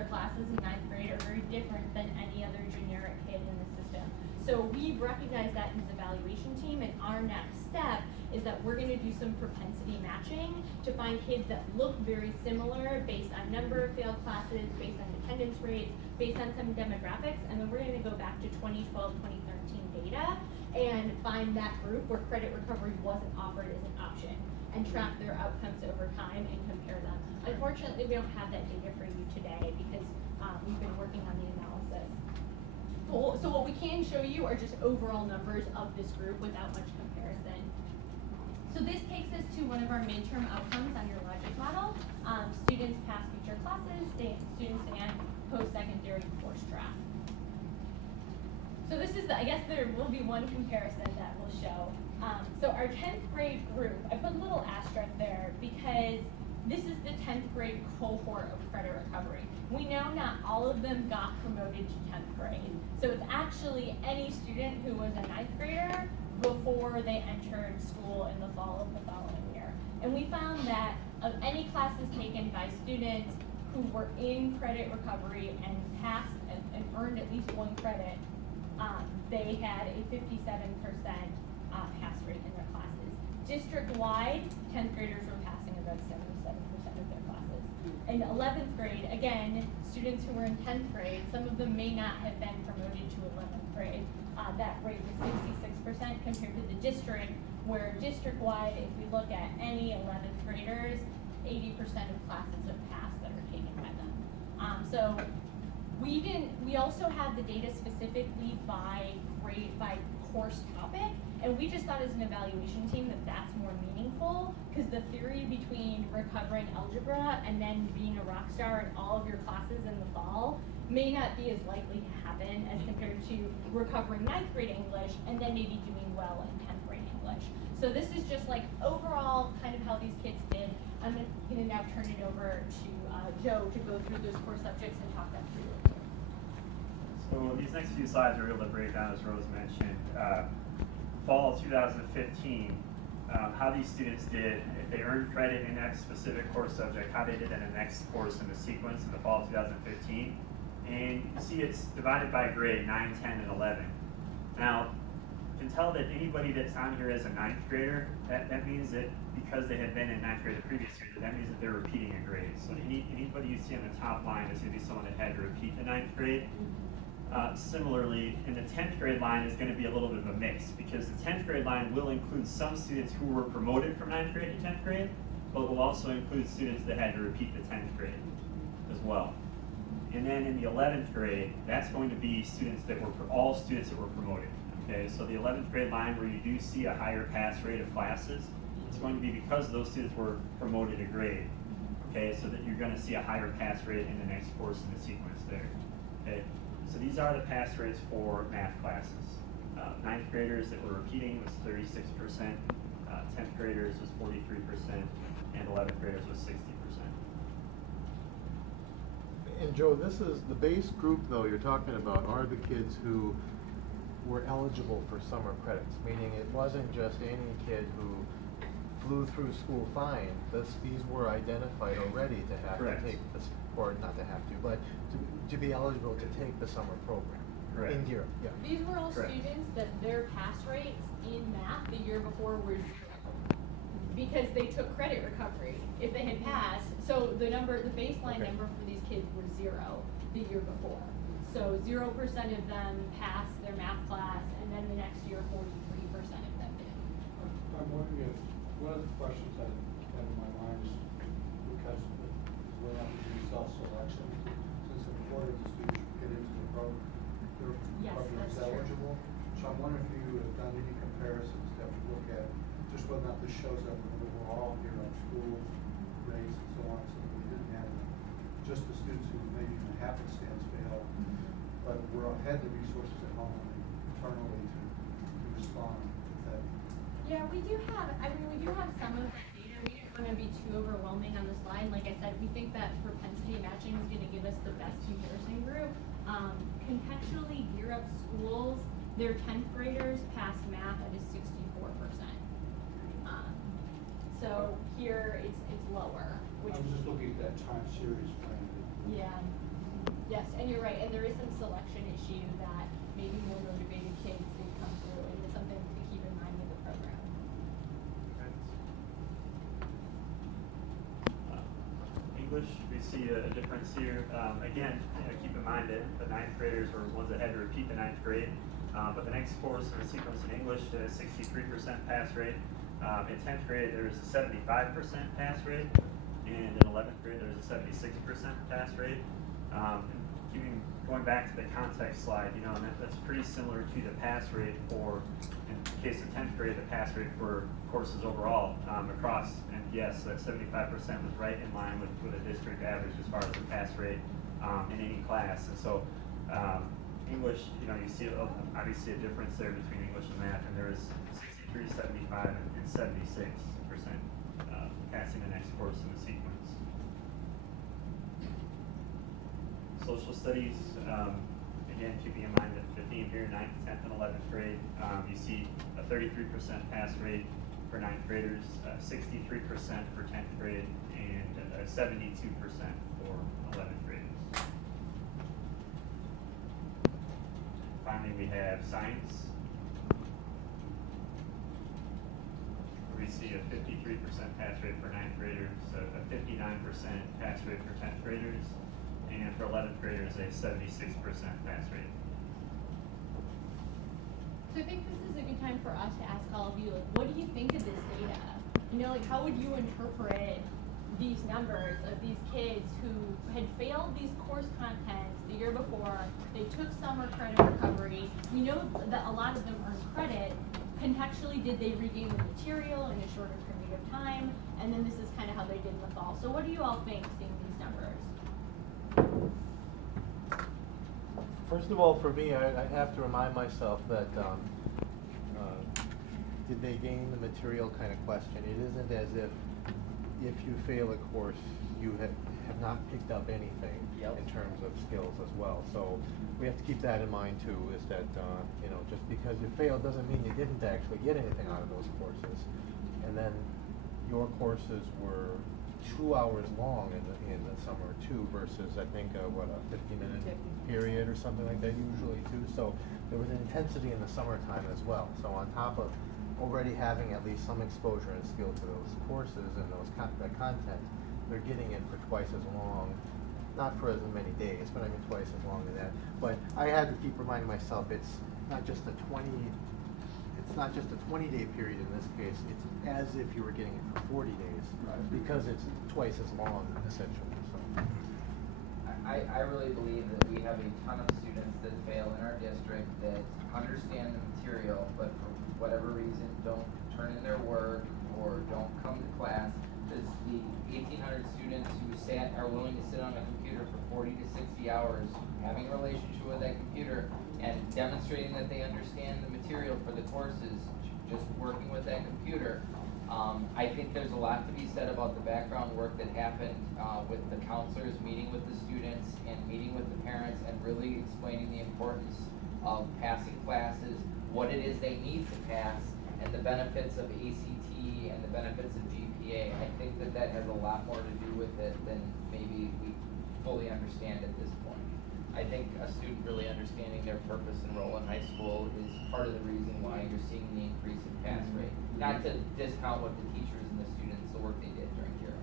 their classes in ninth grade are very different than any other generic kid in the system. So we recognize that in the evaluation team, and our next step is that we're gonna do some propensity matching to find kids that look very similar based on number of failed classes, based on attendance rates, based on some demographics, and then we're gonna go back to 2012, 2013 data and find that group where credit recovery wasn't offered as an option and track their outcomes over time and compare them. Unfortunately, we don't have that data for you today because we've been working on the analysis. So what we can show you are just overall numbers of this group without much comparison. So this takes us to one of our midterm outcomes on your logic model. Students pass future classes, students stay on post-secondary course track. So this is I guess there will be one comparison that we'll show. So our 10th grade group, I put a little asterisk there because this is the 10th grade cohort of credit recovery. We know not all of them got promoted to 10th grade. So it's actually any student who was a 9th grader before they entered school in the fall of the following year. And we found that of any classes taken by students who were in credit recovery and passed and earned at least one credit, they had a 57% pass rate in their classes. District-wide, 10th graders were passing about 77% of their classes. In 11th grade, again, students who were in 10th grade, some of them may not have been promoted to 11th grade. That rate was 66% compared to the district, where district-wide, if we look at any 11th graders, 80% of classes have passed that are taken by them. So we also had the data specifically by grade, by course topic, and we just thought as an evaluation team that that's more meaningful because the theory between recovering algebra and then being a rock star in all of your classes in the fall may not be as likely to happen as compared to recovering 9th grade English and then maybe doing well in 10th grade English. So this is just like overall kind of how these kids did. I'm gonna now turn it over to Joe to go through those core subjects and talk that through. So these next few slides are able to break down, as Rose mentioned, fall 2015, how these students did, if they earned credit in that specific course subject, how they did in the next course in the sequence in the fall of 2015. And you can see it's divided by grade, 9, 10, and 11. Now, you can tell that anybody that's on here as a 9th grader, that means that because they had been in 9th grade the previous year, that means that they're repeating a grade. So anybody you see on the top line is going to be someone that had to repeat the 9th grade. Similarly, in the 10th grade line is going to be a little bit of a mix because the 10th grade line will include some students who were promoted from 9th grade to 10th grade, but it will also include students that had to repeat the 10th grade as well. And then in the 11th grade, that's going to be students that were, all students that were promoted. Okay, so the 11th grade line where you do see a higher pass rate of classes, it's going to be because those students were promoted a grade. Okay, so that you're going to see a higher pass rate in the next course in the sequence there. Okay, so these are the pass rates for math classes. 9th graders that were repeating was 36%, 10th graders was 43%, and 11th graders was 60%. And Joe, this is the base group, though, you're talking about are the kids who were eligible for summer credits, meaning it wasn't just any kid who flew through school fine. These were identified already to have Correct. to take this, or not to have to, but to be eligible to take the summer program. Correct. In Europe, yeah. These were all Correct. students that their pass rates in math the year before were 0 because they took credit recovery if they had passed. So the baseline number for these kids were 0 the year before. So 0% of them passed their math class, and then the next year 43% of them did. I'm wondering if one of the questions I have in my mind is because we're not doing self-selection, since a quarter of the students get into the program, their Yes, program that's is true. eligible. So I'm wondering if you have done any comparisons that would look at just whether or not this shows up in overall here on schools, grades, and so on, so that we didn't have just the students who maybe in happenstance fail, but we're ahead the resources at home and internally to respond to that. Yeah, we do have some of that data. We didn't want to be too overwhelming on the slide. Like I said, we think that propensity matching is going to give us the best comparison group. Contextually, Europe schools, their 10th graders pass math at a 64%. So here it's lower. I was just looking at that time series frame. Yeah. see a difference here. Again, keep in mind that the ninth graders were ones that had to repeat the ninth grade. But the next course in the sequence in English, a 63% pass rate. In 10th grade, there was a 75% pass rate. And in 11th grade, there was a 76% pass rate. Going back to the context slide, and that's pretty similar to the pass rate for, in the case of 10th grade, the pass rate for courses overall across MPS. So that 75% was right in line with a district average as far as the pass rate in any class. And so English, you see obviously a difference there between English and math, and there is 63, 75, and 76% passing the next course in the sequence. Social studies, again, keeping in mind that the theme here, 9th, 10th, and 11th grade, you see a 33% pass rate for 9th graders, 63% for 10th grade, and 72% for 11th graders. Finally, we have science. We see a 53% pass rate for 9th graders, a 59% pass rate for 10th graders, and for 11th graders, a 76% pass rate. So I think this is a good time for us to ask all of you, what do you think of this data? How would you interpret these numbers of these kids who had failed these course contents the year before? They took summer credit recovery. We know that a lot of them earned credit. Contextually, did they regain the material in a shorter period of time? And then this is kind of how they did in the fall. So what do you all think, seeing these numbers? First of all, for me, I have to remind myself that did they gain the material kind of question. It isn't as if you fail a course, you have not picked up anything in terms of skills as well. So we have to keep that in mind too, is that just because you failed doesn't mean you didn't actually get anything out of those courses. And then your courses were 2 hours long in the summer too, versus I think a 50-minute period or something like that usually too. So there was an intensity in the summertime as well. So on top of already having at least some exposure and skill to those courses and that content, they're getting it for twice as long, not for as many days, but I mean twice as long as that. But I had to keep reminding myself it's not just a 20-day period in this case. It's as if you were getting it for 40 days, because it's twice as long essentially. So. I really believe that we have a ton of students that fail in our district that understand the material, but for whatever reason don't turn in their work or don't come to class. Because the 1,800 students who are willing to sit on a computer for 40 to 60 hours, having a relationship with that computer and demonstrating that they understand the material for the courses, just working with that computer. I think there's a lot to be said about the background work that happened with the counselors meeting with the students and meeting with the parents and really explaining the importance of passing classes, what it is they need to pass, and the benefits of ACT and the benefits of GPA. I think that has a lot more to do with it than maybe we fully understand at this point. I think a student really understanding their purpose and role in high school is part of the reason why you're seeing the increase in pass rate. Not to discount what the teachers and the students, the work they did during year.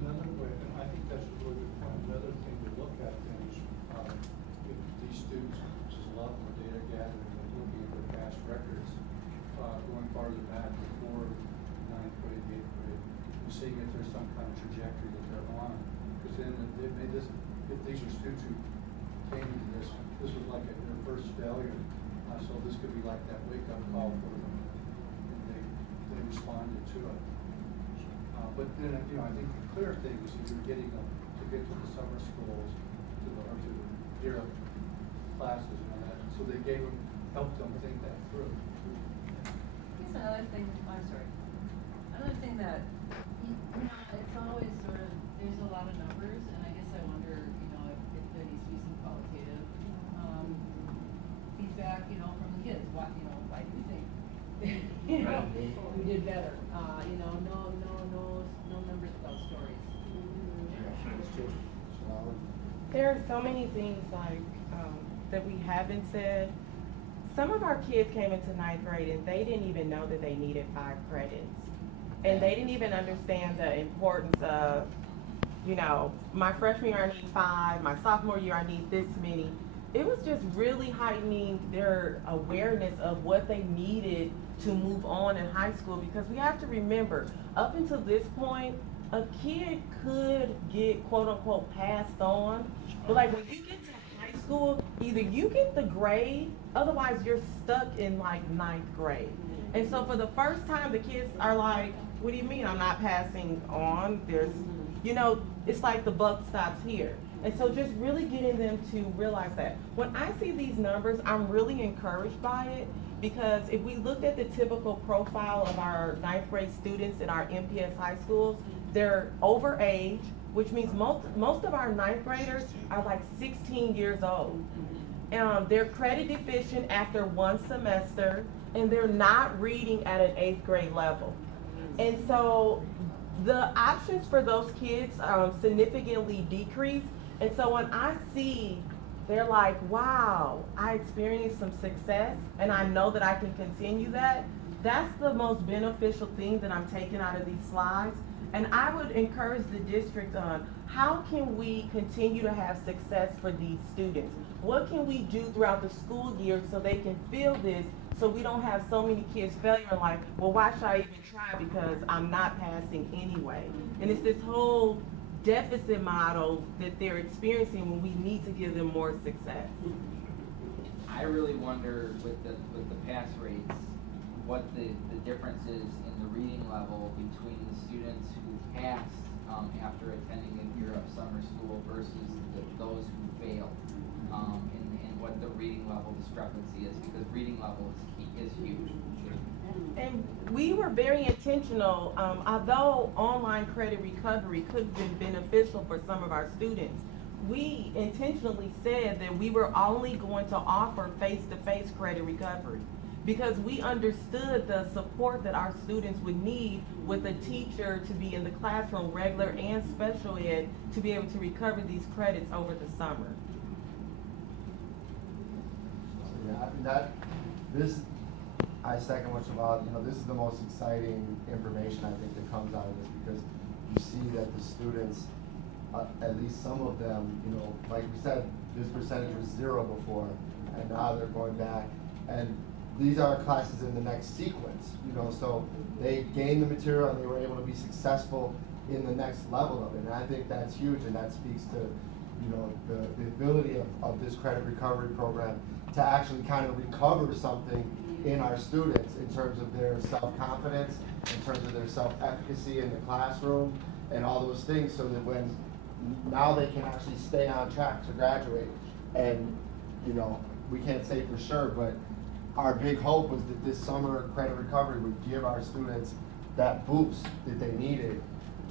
Another way, and I think that's a really good point, another thing to look at then is if these students, which is a lot more data gathering and looking at their past records, going farther back before 9th grade, 8th grade, and seeing if there's some kind of trajectory that they're on. Because then if these are students who came into this was like their first failure, so this could be like that wake-up call for them, and they responded to it. But then, I think the clear thing is that you're getting them to get to the summer schools, to the year up classes and all that. So they helped them think that through. I guess another thing, I'm sorry. Another thing that, it's always sort of, there's a lot of numbers, and I guess I wonder, if there needs to be some qualitative feedback, from the kids. Why do you think, we did better? No numbers without stories. There are so many things that we haven't said. Some of our kids came into 9th grade and they didn't even know that they needed 5 credits. And they didn't even understand the importance of you know, my freshman year I need 5, my sophomore year I need this many. It was just really heightening their awareness of what they needed to move on in high school, because we have to remember, up until this point, a kid could get quote unquote passed on, but like when you get to high school, either you get the grade, otherwise you're stuck in like 9th grade. And so for the first time, the kids are like, what do you mean I'm not passing on? There's, you know, it's like the buck stops here. And so just really getting them to realize that. When I see these numbers, I'm really encouraged by it, because if we looked at the typical profile of our 9th grade students in our MPS high schools, they're over age, which means most of our 9th graders are like 16 years old. They're credit deficient after 1 semester, and they're not reading at an 8th grade level. And so the options for those kids significantly decrease. And so when I see they're like, wow, I experienced some success and I know that I can continue that, that's the most beneficial thing that I'm taking out of these slides. And I would encourage the district on how can we continue to have success for these students? What can we do throughout the school year so they can feel this, so we don't have so many kids failing like, well, why should I even try because I'm not passing anyway? And it's this whole deficit model that they're experiencing when we need to give them more success. I really wonder with the pass rates, what the difference is in the reading level between the students who passed after attending a year of summer school versus those who failed, and what the reading level discrepancy is, because reading level is huge. And we were very intentional, although online credit recovery could have been beneficial for some of our students, we intentionally said that we were only going to offer face-to-face credit recovery, because we understood the support that our students would need with a teacher to be in the classroom, regular and special ed, to be able to recover these credits over the summer. So yeah, I mean I second what Shabbat, this is the most exciting information I think that comes out of this, because you see that the students, at least some of them, like we said, this percentage was 0 before, and now they're going back, and these are classes in the next sequence, so they gained the material and they were able to be successful in the next level of it, and I think that's huge, and that speaks to, the ability of this credit recovery program to actually kind of recover something in our students in terms of their self-confidence, in terms of their self-efficacy in the classroom, and all those things, so that when now they can actually stay on track to graduate. And we can't say for sure, but our big hope was that this summer credit recovery would give our students that boost that they needed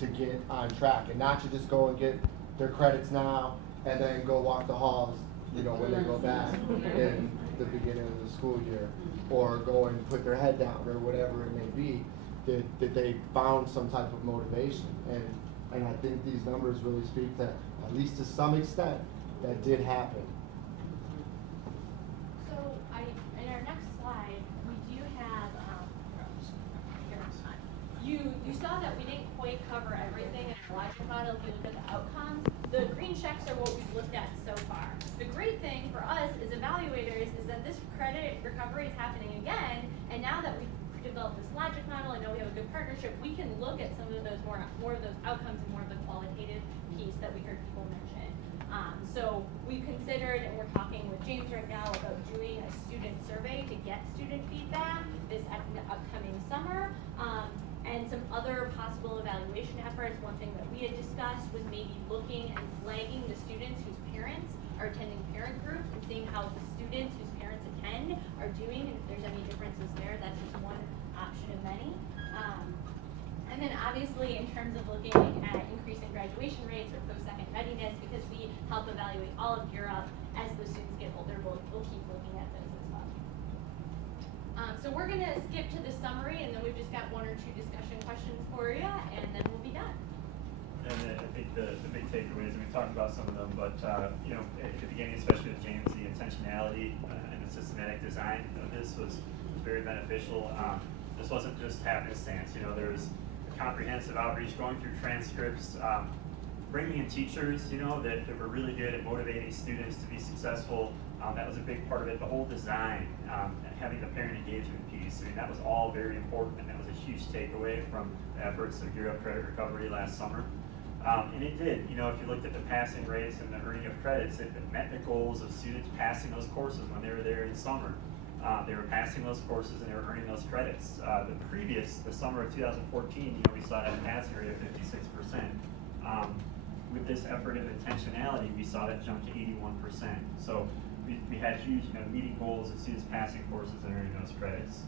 to get on track, and not to just go and get their credits now and then go walk the halls when they go back in the beginning of the school year, or go and put their head down, or whatever it may be, that they found some type of motivation. And I think these numbers really speak to, at least to some extent, that did happen. So in our next slide, we do have, you saw that we didn't quite cover everything in our logic model. If you look at the outcomes, the green checks are what we've looked at so far. The great thing for us as evaluators is that this credit recovery is happening again, and now that we've developed this logic model, I know we have a good partnership, we can look at some of those more of those outcomes and more of the qualitative piece that we heard people mention. So we've considered, and we're talking with James right now about doing a student survey to get student feedback this upcoming summer. And some other possible evaluation efforts. One thing that we had discussed was maybe looking and flagging the students whose parents are attending parent groups and seeing how the students whose parents attend are doing, and if there's any differences there. That's just one option of many. And then obviously in terms of looking at increasing graduation rates or post-second readiness, because we help evaluate all of Europe, as the students get older, we'll keep looking at those as well. So we're going to skip to the summary, and then we've just got 1 or 2 discussion questions for you, and then we'll be done. And I think the big takeaways, and we talked about some of them, but at the beginning, especially with James, the intentionality and the systematic design of this was very beneficial. This wasn't just happenstance. There was a comprehensive outreach, going through transcripts, bringing in teachers, you know, that were really good at motivating students to be successful. That was a big part of it. The whole design, having the parent engagement piece, I mean, that was all very important, and that was a huge takeaway from the efforts of Gear Up Credit Recovery last summer. And it did, you know, if you looked at the passing rates and the earning of credits, it met the goals of students passing those courses when they were there in summer. They were passing those courses and they were earning those credits. The summer of 2014, you know, we saw that passing rate of 56%. With this effort of intentionality, we saw that jump to 81%. So we had huge, you know, meeting goals of students passing courses and earning those credits.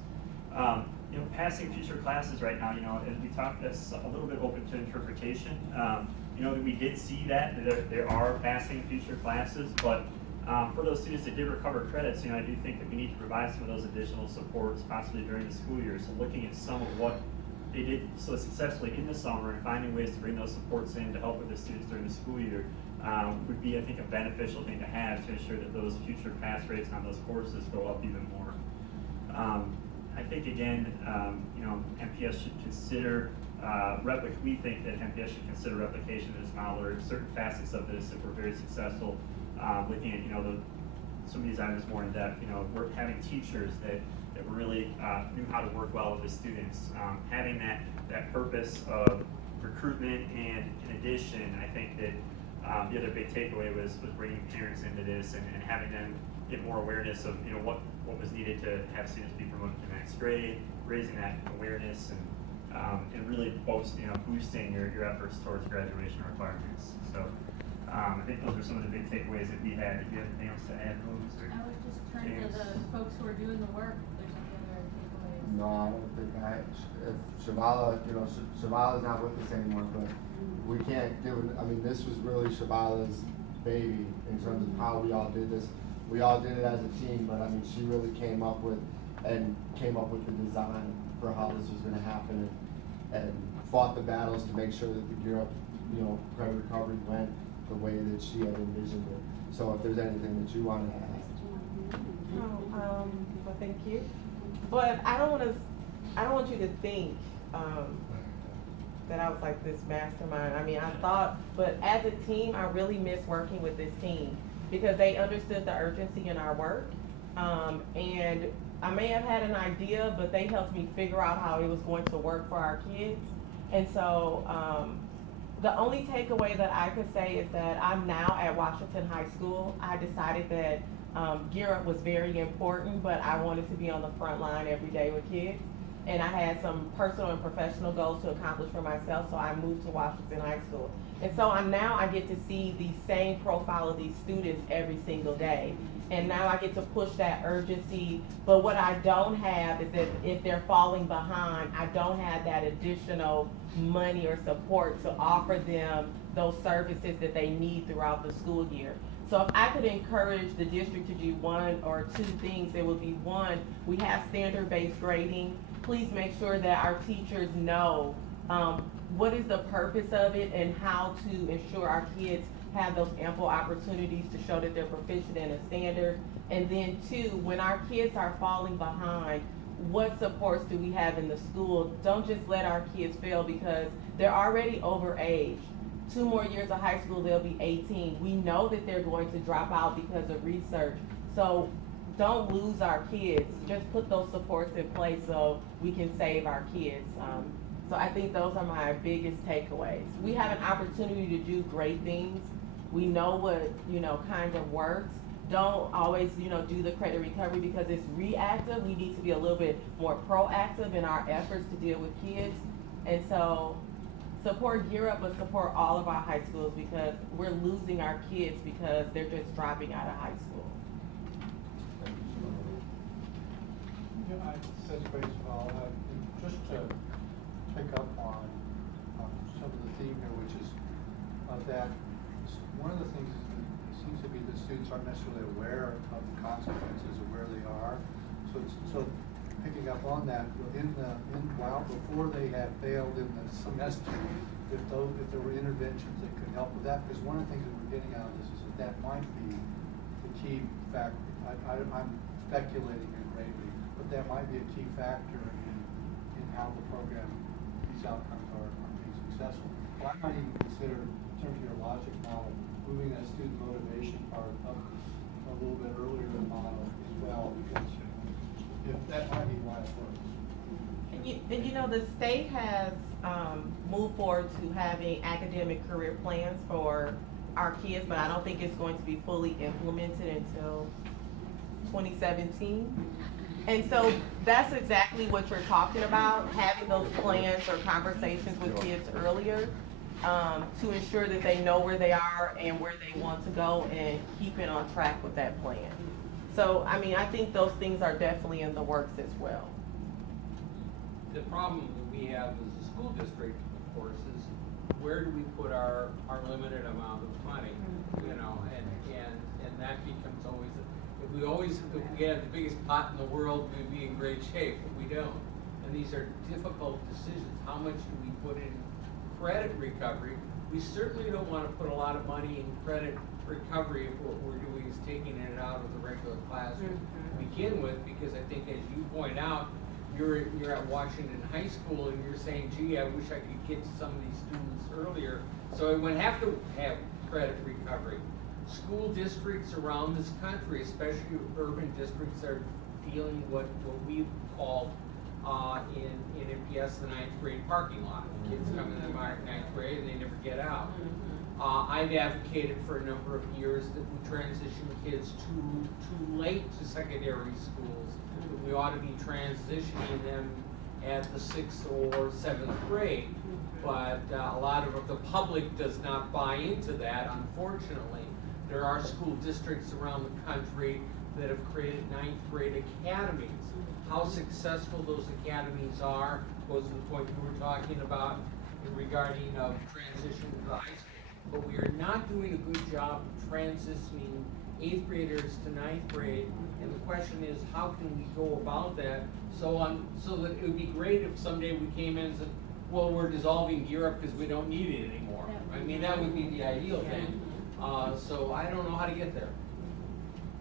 You know, passing future classes right now, you know, as we talked, that's a little bit open to interpretation. You know, that we did see that there are passing future classes, but for those students that did recover credits, you know, I do think that we need to provide some of those additional supports possibly during the school year. So looking at some of what they did so successfully in the summer and finding ways to bring those supports in to help with the students during the school year would be, I think, a beneficial thing to have to ensure that those future pass rates on those courses go up even more. I think, again, you know, MPS should consider we think that MPS should consider replication of this model or certain facets of this if we're very successful. Looking at, you know, some of these items more in depth, you know, we're having teachers that really knew how to work well with the students. Having that purpose of recruitment, and in addition, I think that the other big takeaway was bringing parents into this and having them get more awareness of, you know, what was needed to have students be promoted to the next grade, raising that awareness and really boosting your efforts towards graduation requirements. So I think those are some of the big takeaways that we had. Did you have anything else to add, Rose? I would just turn to the folks who are doing the work. If there's any other takeaways. No, I don't think if Shavala, you know, Shavala's not with us anymore, but we can't give it, I mean, this was really Shavala's baby in terms of how we all did this. We all did it as a team, but I mean, she really came up with the design for how this was gonna happen and fought the battles to make sure that the Gear Up, you know, credit recovery went the way that she had envisioned it. So if there's anything that you want to add. Well, thank you. But I don't want you to think that I was like this mastermind. I mean, I thought, but as a team, I really miss working with this team because they understood the urgency in our work. And I may have had an idea, but they helped me figure out how it was going to work for our kids. And so the only takeaway that I could say is that I'm now at Washington High School. I decided that Gear Up was very important, but I wanted to be on the front line every day with kids. And I had some personal and professional goals to accomplish for myself, so I moved to Washington High School. And so I get to see the same profile of these students every single day. And now I get to push that urgency, but what I don't have is that if they're falling behind, I don't have that additional money or support to offer them those services that they need throughout the school year. So if I could encourage the district to do one or two things, it would be one, we have standard-based grading. Please make sure that our teachers know what is the purpose of it and how to ensure our kids have those ample opportunities to show that they're proficient in a standard. And then two, when our kids are falling behind, what supports do we have in the school? Don't just let our kids fail because they're already over age. 2 more years of high school, they'll be 18. We know that they're going to drop out because of research. So don't lose our kids. Just put those supports in place so we can save our kids. So I think those are my biggest takeaways. We have an opportunity to do great things. We know what, kind of works. Don't always, do the credit recovery because it's reactive. We need to be a little bit more proactive in our efforts to deal with kids. And so support Gear Up, but support all of our high schools because we're losing our kids because they're just dropping out of high school. Yeah, I said great as well. Just to pick up on some of the theme here, which is that one of the things is that it seems to be that students aren't necessarily aware of the consequences of where they are. So picking up on that, before they had failed in the semester, if there were interventions that could help with that, because one of the things that we're getting out of this is that might be the key factor. I'm speculating here greatly, but that might be a key factor in how the program, these outcomes are being successful. Well, I might even consider in terms of your logic model, moving that student motivation part up a little bit earlier in the model as well, because if that might be why it works. And you know, the state has moved forward to having academic career plans for our kids, but I don't think it's going to be fully implemented until 2017. And so that's exactly what you're talking about, having those plans or conversations with kids earlier to ensure that they know where they are and where they want to go and keep it on track with that plan. So, I mean, I think those things are definitely in the works as well. The problem that we have as a school district, of course, is where do we put our limited amount of money? You know, and that becomes always, if we had the biggest pot in the world, we'd be in great shape, but we don't. And these are difficult decisions. How much do we put in credit recovery? We certainly don't want to put a lot of money in credit recovery if what we're doing is taking it out of the regular classroom to begin with, because I think, as you point out, you're at Washington High School and you're saying, gee, I wish I could get to some of these students earlier. So it would have to have credit recovery. School districts around this country, especially urban districts, are feeling what we call in MPS the 9th grade parking lot. Kids come in the 9th grade and they never get out. I've advocated for a number of years that we transition kids too late to secondary schools. That we ought to be transitioning them at the 6th or 7th grade. But a lot of the public does not buy into that, unfortunately. There are school districts around the country that have created 9th grade academies. How successful those academies are goes to the point you were talking about regarding transition to the high school. But we are not doing a good job of transitioning 8th graders to 9th grade, and the question is, how can we go about that so that it would be great if someday we came in and said, well, we're dissolving gear up because we don't need it anymore. I mean, that would be the ideal thing. So I don't know how to get there.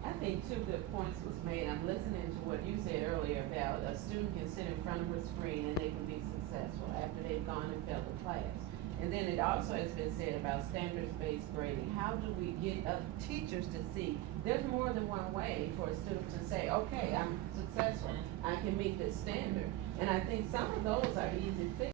I think two good points was made. I'm listening to what you said earlier about a student can sit in front of a screen and they can be successful after they've gone and failed the class. And then it also has been said about standards-based grading. How do we get teachers to see there's more than one way for a student to say, okay, I'm successful, I can meet this standard. And I think some of those are easy fixes.